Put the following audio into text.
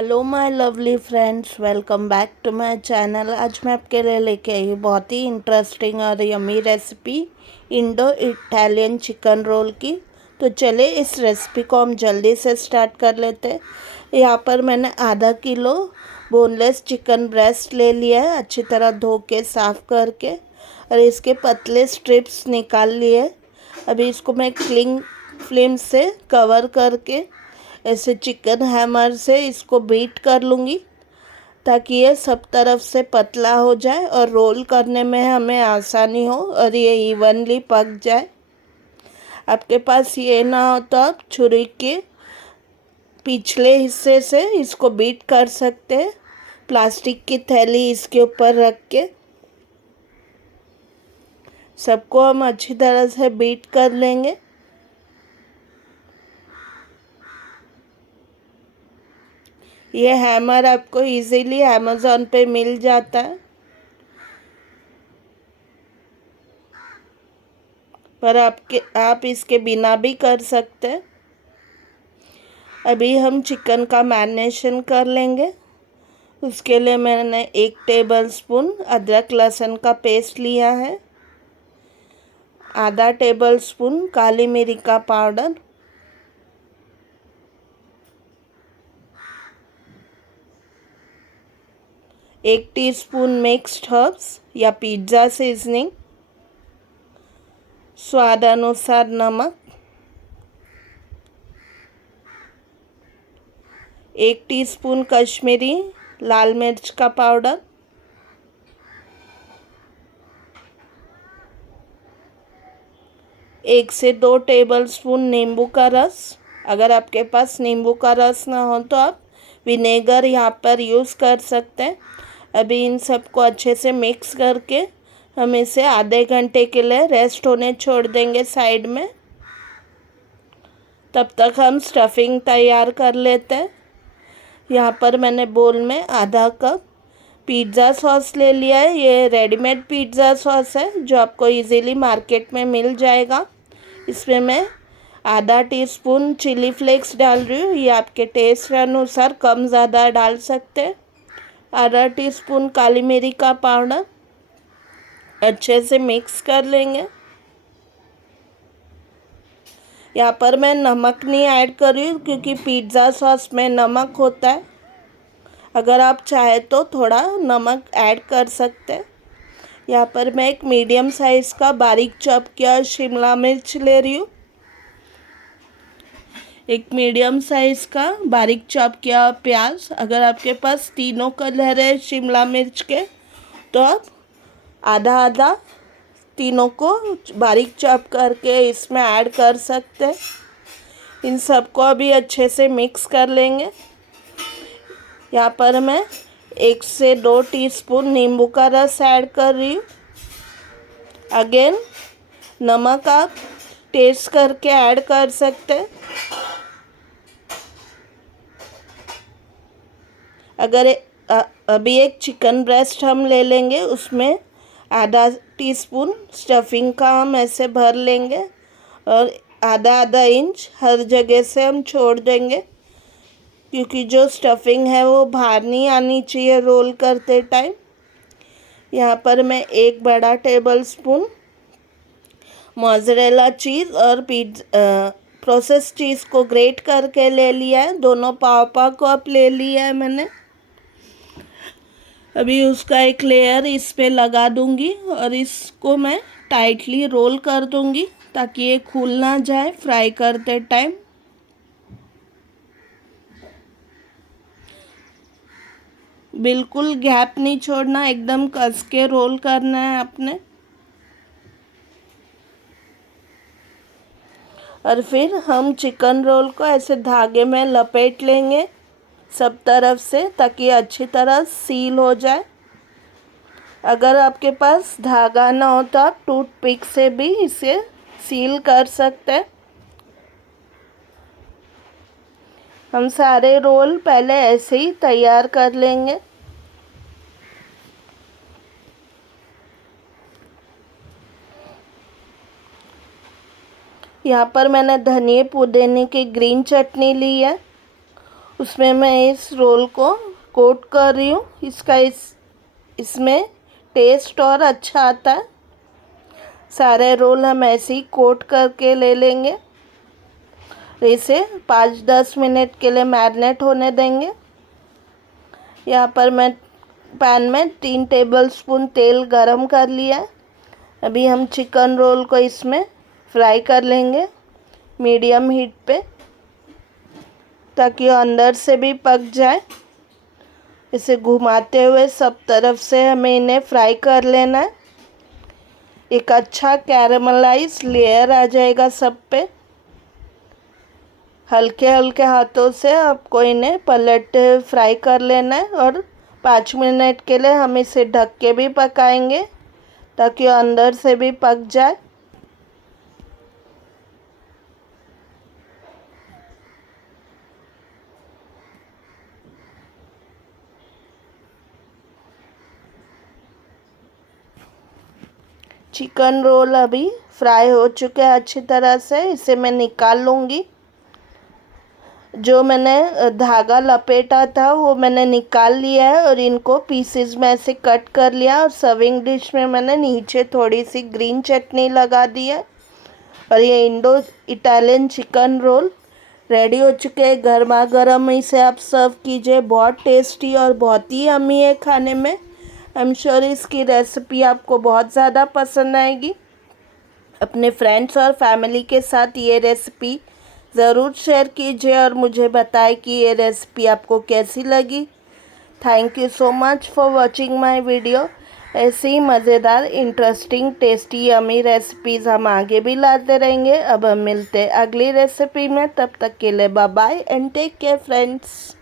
Hello my lovely friends, welcome back to my channel. आज मैं आपके लिए लेके आई हूँ बहुत ही इंटरेस्टिंग और yummy recipe Indo Italian chicken roll की। तो चले इस रेसिपी को हम जल्दी से स्टार्ट कर लेते हैं। यहाँ पर मैंने आधा किलो बोनलेस चिकन ब्रेस्ट ले लिया है, अच्छी तरह धो के साफ़ करके, और इसके पतले स्ट्रिप्स निकाल लिए। अभी इसको मैं क्लिंग फ्लेम से कवर करके ऐसे चिकन हैमर से इसको बीट कर लूँगी ताकि ये सब तरफ से पतला हो जाए और रोल करने में हमें आसानी हो और ये इवनली पक जाए। आपके पास ये ना हो तो आप छुरी के पिछले हिस्से से इसको बीट कर सकते हैं। प्लास्टिक की थैली इसके ऊपर रख के सबको हम अच्छी तरह से बीट कर लेंगे। ये हैमर आपको इजीली अमेज़ॉन पे मिल जाता है, पर आप इसके बिना भी कर सकते हैं। अभी हम चिकन का मैरिनेशन कर लेंगे। उसके लिए मैंने 1 टेबलस्पून अदरक लहसुन का पेस्ट लिया है, आधा टेबलस्पून काली मिर्च का पाउडर, 1 टीस्पून मिक्स्ड हर्ब्स या पिज़्ज़ा सीजनिंग, स्वाद अनुसार नमक, 1 टीस्पून कश्मीरी लाल मिर्च का पाउडर, 1 से 2 टेबलस्पून नींबू का रस। अगर आपके पास नींबू का रस ना हो तो आप विनेगर यहाँ पर यूज़ कर सकते हैं। अभी इन सबको अच्छे से मिक्स करके हम इसे आधे घंटे के लिए रेस्ट होने छोड़ देंगे साइड में। तब तक हम स्टफिंग तैयार कर लेते हैं। यहाँ पर मैंने बोल में आधा कप पिज़्ज़ा सॉस ले लिया है। ये रेडीमेड पिज़्ज़ा सॉस है जो आपको इजीली मार्केट में मिल जाएगा। इसमें मैं आधा टीस्पून चिली फ्लेक्स डाल रही हूँ, ये आपके टेस्ट अनुसार कम ज़्यादा डाल सकते हैं। आधा टीस्पून काली मिर्च का पाउडर, अच्छे से मिक्स कर लेंगे। यहाँ पर मैं नमक नहीं ऐड कर रही हूँ क्योंकि पिज़्ज़ा सॉस में नमक होता है। अगर आप चाहे तो थोड़ा नमक ऐड कर सकते हैं। यहाँ पर मैं एक मीडियम साइज़ का बारीक चॉप किया शिमला मिर्च ले रही हूँ। एक मीडियम साइज़ का बारीक चॉप किया प्याज। अगर आपके पास तीनों कलर है शिमला मिर्च के तो आप आधा आधा तीनों को बारीक चॉप करके इसमें ऐड कर सकते हैं। इन सबको अभी अच्छे से मिक्स कर लेंगे। यहाँ पर मैं 1 से 2 टीस्पून नींबू का रस ऐड कर रही हूँ। अगेन नमक आप टेस्ट करके ऐड कर सकते हैं। अगर अभी एक चिकन ब्रेस्ट हम ले लेंगे, उसमें आधा टीस्पून स्टफिंग का हम ऐसे भर लेंगे और आधा आधा इंच हर जगह से हम छोड़ देंगे क्योंकि जो स्टफिंग है वो बाहर नहीं आनी चाहिए रोल करते टाइम। यहाँ पर मैं 1 बड़ा टेबलस्पून मोज़रेला चीज़ और प्रोसेस चीज़ को ग्रेट करके ले लिया है। दोनों पाव को अब ले लिया है मैंने। अभी उसका एक लेयर इस पे लगा दूंगी और इसको मैं टाइटली रोल कर दूंगी ताकि ये खुल ना जाए फ्राई करते टाइम। बिल्कुल गैप नहीं छोड़ना, एकदम कस के रोल करना है आपने। और फिर हम चिकन रोल को ऐसे धागे में लपेट लेंगे सब तरफ से ताकि अच्छी तरह सील हो जाए। अगर आपके पास धागा ना हो तो आप टूथपिक से भी इसे सील कर सकते हैं। हम सारे रोल पहले ऐसे ही तैयार कर लेंगे। यहाँ पर मैंने धनिए पुदीने की ग्रीन चटनी ली है उसमें मैं इस रोल को कोट कर रही हूँ। इसमें टेस्ट और अच्छा आता है। सारे रोल हम ऐसे ही कोट करके ले लेंगे। इसे 5-10 मिनट के लिए मैरिनेट होने देंगे। यहाँ पर मैं पैन में 3 टेबलस्पून तेल गरम कर लिया है। अभी हम चिकन रोल को इसमें फ्राई कर लेंगे मीडियम हीट पे, ताकि अंदर से भी पक जाए। इसे घुमाते हुए सब तरफ से हमें इन्हें फ्राई कर लेना है। एक अच्छा कैरमलाइज लेयर आ जाएगा सब पे। हल्के हल्के हाथों से आपको इन्हें पलट फ्राई कर लेना है और 5 मिनट के लिए हम इसे ढक के भी पकाएंगे, ताकि अंदर से भी पक जाए। चिकन रोल अभी फ्राई हो चुके हैं अच्छी तरह से। इसे मैं निकाल लूँगी। जो मैंने धागा लपेटा था वो मैंने निकाल लिया है और इनको पीसेस में ऐसे कट कर लिया। और सर्विंग डिश में मैंने नीचे थोड़ी सी ग्रीन चटनी लगा दी है। और ये Indo Italian chicken role ready हो चुके हैं। गर्मा गर्म इसे आप सर्व कीजिए। बहुत टेस्टी और बहुत ही यम्मी है खाने में। आई एम श्योर इसकी रेसिपी आपको बहुत ज़्यादा पसंद आएगी। अपने फ्रेंड्स और फैमिली के साथ ये रेसिपी ज़रूर शेयर कीजिए और मुझे बताएं कि ये रेसिपी आपको कैसी लगी। Thank you so much for watching my video. ऐसी ही मज़ेदार, इंटरेस्टिंग, टेस्टी, यमी रेसिपीज़ हम आगे भी लाते रहेंगे। अब हम मिलते हैं अगली रेसिपी में। तब तक के लिए bye bye and take care friends.